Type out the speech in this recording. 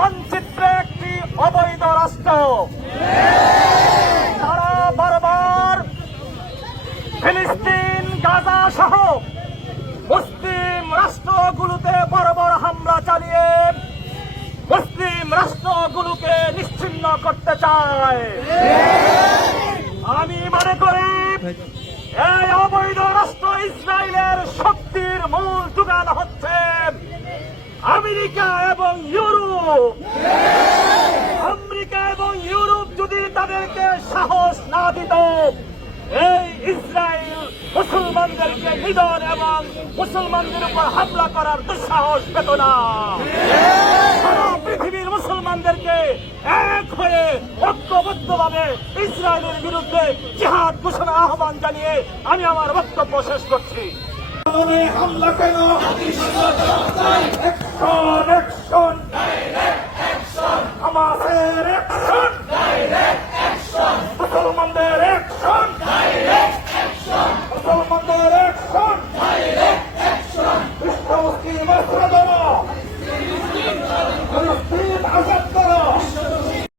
মানচিত্রে একটি অবৈধ রাষ্ট্র। তারা বারবার ফিলিস্তিন, গাজা সহ মুসলিম রাষ্ট্রগুলোতে বরাবর হামলা চালিয়ে মুসলিম রাষ্ট্রগুলোকে নিশ্চিন্ন করতে চায়। আমি মনে করি এই অবৈধ রাষ্ট্র ইসরায়েলের শক্তির মূল যোগান হচ্ছে আমেরিকা এবং ইউরোপ। আমেরিকা এবং ইউরোপ যদি তাদেরকে সাহস না দিত এই ইসরায়েল মুসলমানদেরকে নিধন এবং মুসলমানদের উপর হামলা করার দুঃসাহস পেত না। সারা পৃথিবীর মুসলমানদেরকে এক হয়ে ঐক্যবদ্ধভাবে ইসরায়েলের বিরুদ্ধে জিহাদ ঘোষণা আহ্বান জানিয়ে আমি আমার বক্তব্য শেষ করছি। হামলা কেন?